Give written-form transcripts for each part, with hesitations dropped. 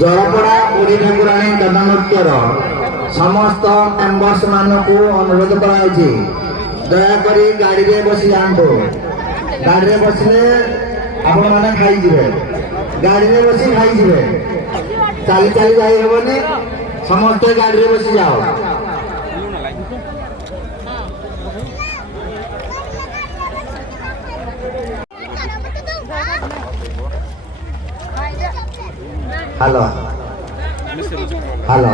जरपड़ा बुढ़ी ठाकुराणी दंडनृत्यर समस्त मेम्बर्स मानक अनुरोध कराई दयाकोरी गाड़ी रे बसी जातु गाड़ी रे बसले आपण मैंने खाई गाड़ी रे बसी खाई चली चली जाई हेबनी समस्त गाड़ी रे बसी जाओ हेलो हेलो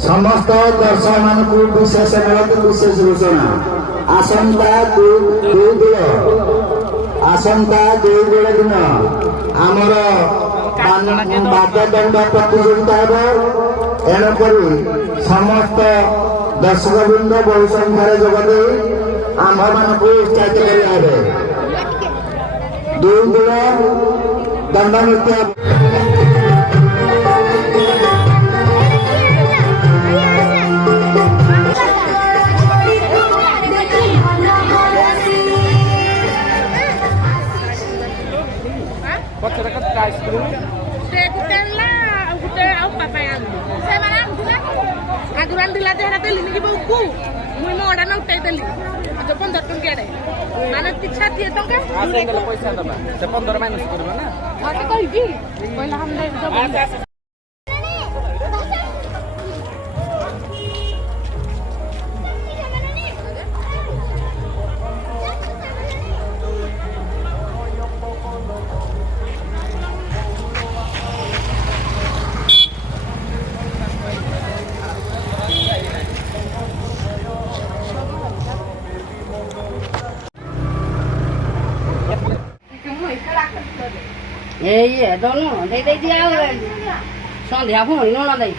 समस्त दर्शक मानक विशेष विशेष घोषणा आसंता दुई दिन आमर बाद्यदंड प्रतियोगिता एणुक समस्त दर्शक वृंद बहु संख्यार जोगदे आम मान उत्साहित करेंगे दुई दिन दंड नृत्य आगुरान दिला देहरा देली नि बउकु मुई मोडा न उठाई देली जो 15 टंकिया रे माने पिछा 10 टंका आसेंगल पैसा दबा से 15 माइनस करबा ना हटे कहिबी पहिला हम दे दब ये दोनों दे दिया संध्या फोन ना दे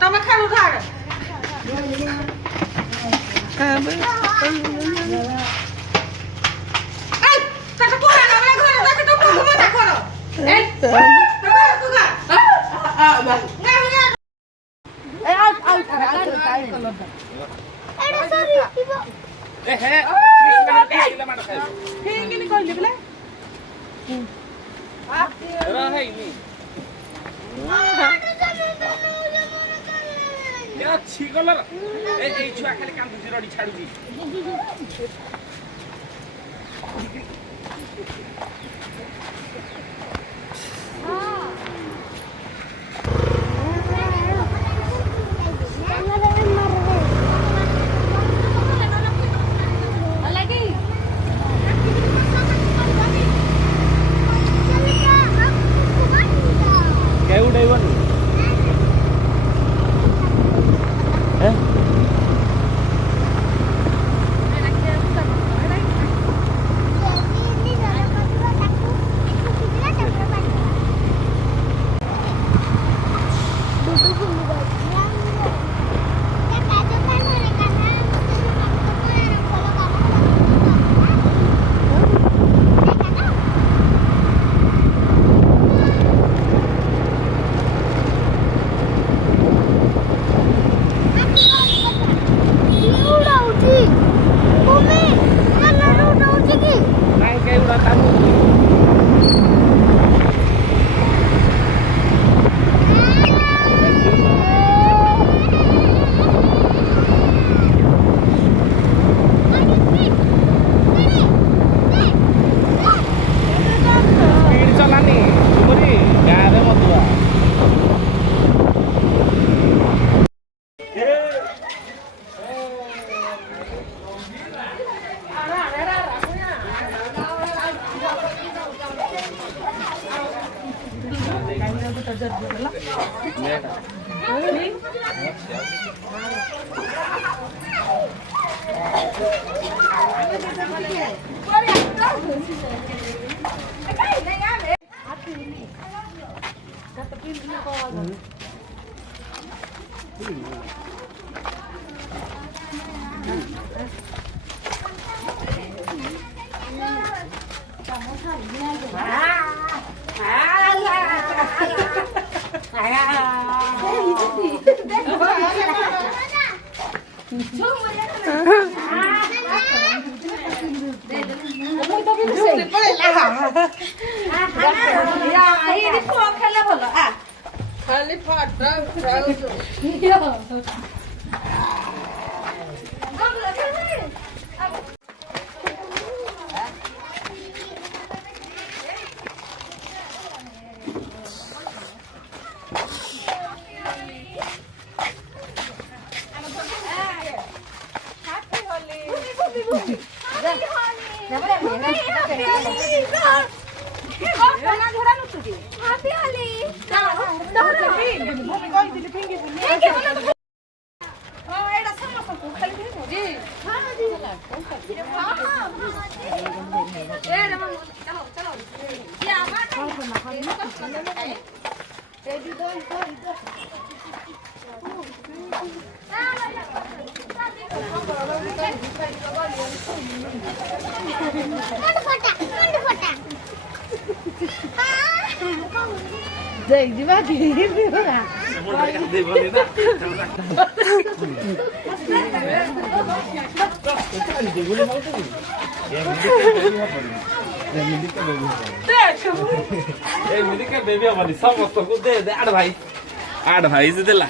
ତମେ ଖେଳୁଥା କହିଲି ବୋଲେ ଅଛି କଲର ଏଇ ଛୁଆ ଖାଲି କାନ୍ଦୁଛି ରଡି ଛାଡୁଛି ସମସ୍ତଙ୍କୁ ଦେ ଆଡଭାଇସ ଦେଲା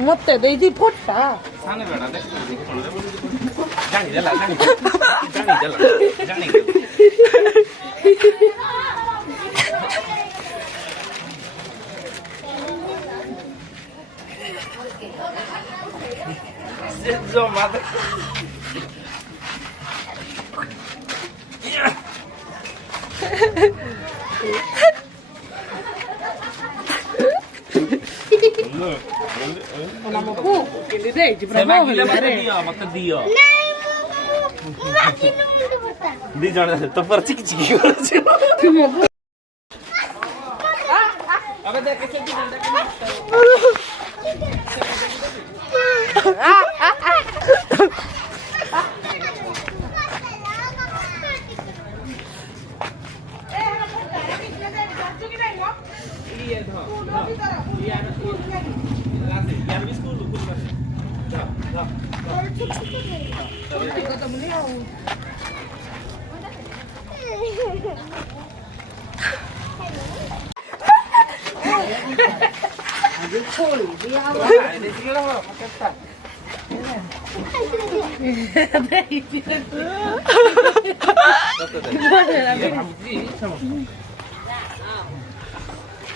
ମତେ ଦେଇଛି ଫୋଟା ସେ ଜମା ଦେ ଆମକୁ କେଲି ଦେଇଛି ସେ ମାଗିଲେ ମତେ ଦିଅ ଦି ଜଣ ତ पर ଚିକି ଚିକି କରୁଛି अबे देख के चल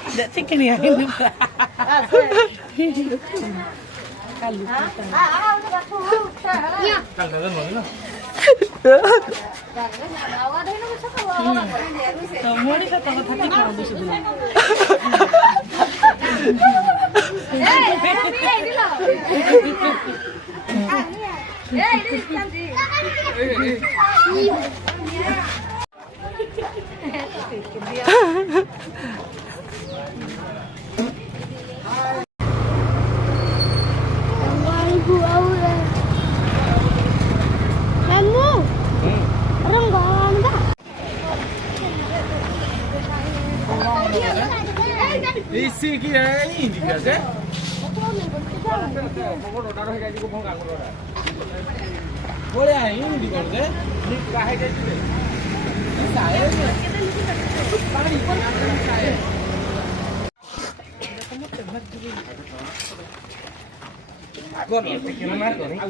Tidak sih kini yang lupa. Semua ni kata kata kita orang bisa bilang. Isi kira ini dia sih. Boleh ini di kau deh. Ini kahai jadi deh. Saya ni. Pakai ikut saya. Aku ni fikir mana ni?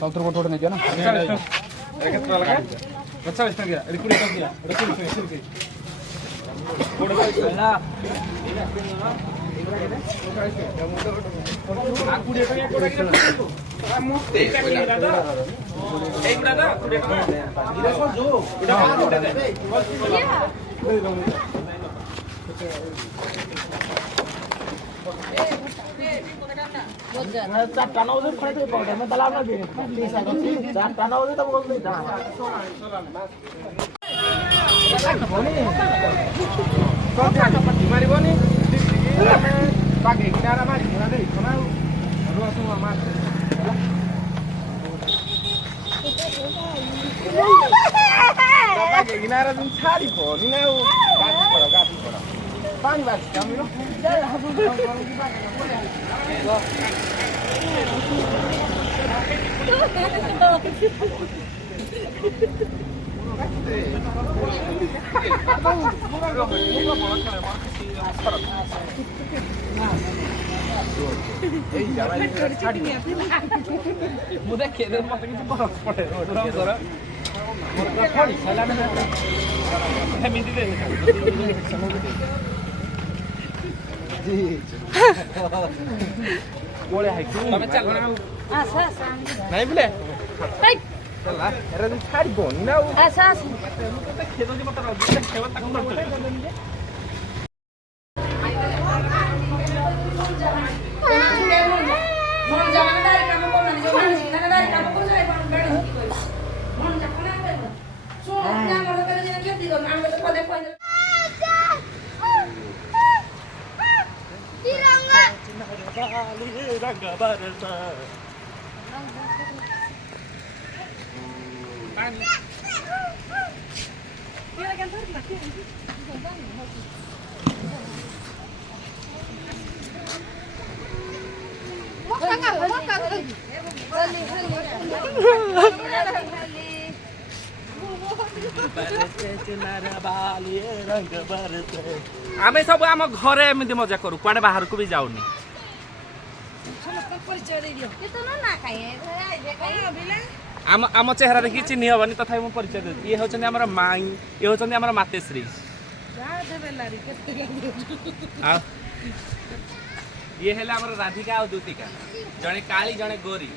सौतर vote नहीं दिया ना अच्छा इसमें गया रिकूड़ी कर दिया रिकूड़ी चारटा नौ बजे खड़े थे पकड़े मैं तालाब में भी चारटा नौ बजे तक बोल देता मारिबनी पाके किनारा मारि किनारा दे खनाउ रुवासु मार पाके किनारा जुन छाडी भनि न गाडी पडा पानी बात जामिरो मुझे खेलने में मत किसी बरफ पड़े रोड पर मोर का फड़ी साला में है मिंदी दे जी बोले है क्यों तब चल नहीं बोले चल अरे तुम छाड़ी बोनी ना खेतों से मत रहो खेवा तक कर आमे सब आम घरे एमती मजा करू कुआडे बाहर को भी जाऊनी ସମସ୍ତଙ୍କୁ ପରିଚୟ ଦେଇଦିଅ କିନ୍ତୁ ନା ଖାଇଏ ଆମ ଚେହେରା ଦେଖି ଚିହ୍ନି ହବନି ତଥାପି ମୁଁ ପରିଚୟ ଦେଉଛି ଇଏ ହେଉଛନ୍ତି ଆମର ମାଇଁ ଇଏ ହେଉଛନ୍ତି ଆମର ମାତେଶ୍ରୀ ଯାହା ଦେବେ ଲାରି କେତେ ଆଉ ଇଏ ହେଲେ ଆମର ରାଧିକା ଆଉ ଦୂତିକା ଜଣେ କାଳି ଜଣେ ଗୋରୀ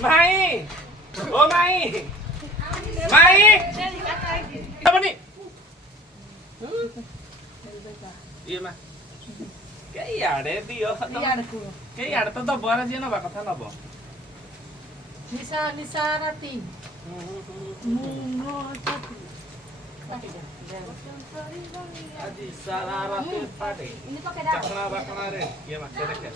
Mai! Ô Mai! Mai! Apa nih? Iya mah. Kayak iya deh dia. Kayak iya tuh tuh bukan aja napa kata napa? Nisa Rati. Aji salah tuh pade. Ini pakai dapur. Cakna bakna deh. Iya mah, cerek ya.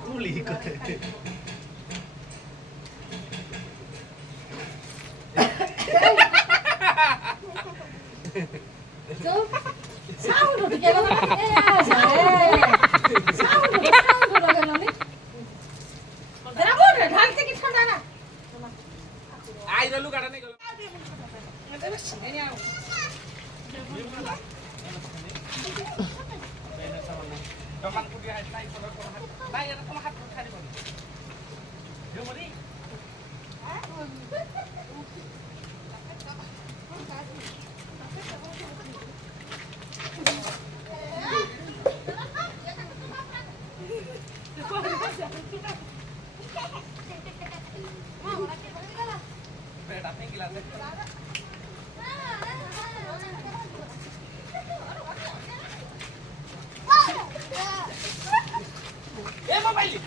Kuli kok. Sound udah kayak sound udah nih. Kenapa udah ढंग से कितना डाला? Ay, dulu kada nih kalau. Temanku dia naik kono-kono. Bayar sama hat kali bang. Yo mari. Beda pinggilan deh. Mobile.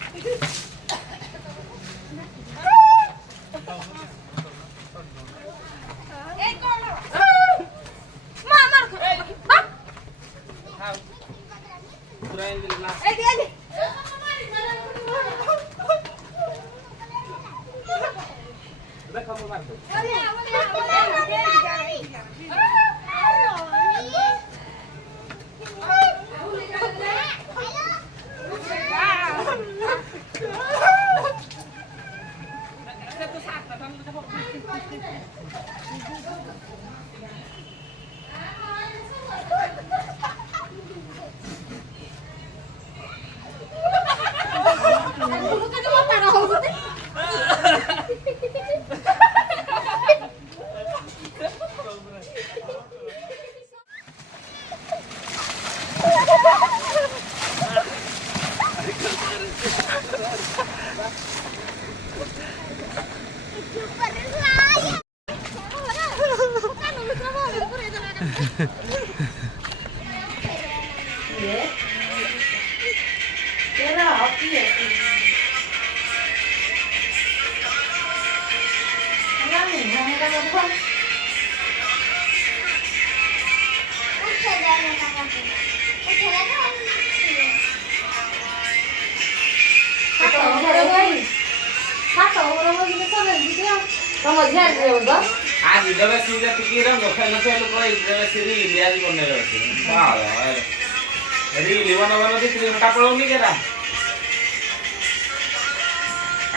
आज जब सीधा टिकीरम गोखल नसे लोग जब सीरी इंडिया जी बनने लगे वाह अरे लिवन वाला भी क्रीम का पड़ो नहीं करा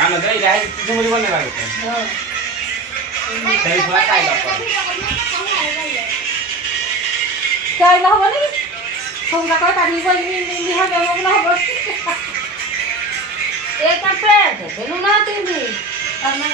आना दे इधर किसी मुझे बनने लगे सही बात है क्या इलाह बनी सोंगा का तारी को निहा के लोग ना बस एक पेट बेलू ना तीन करना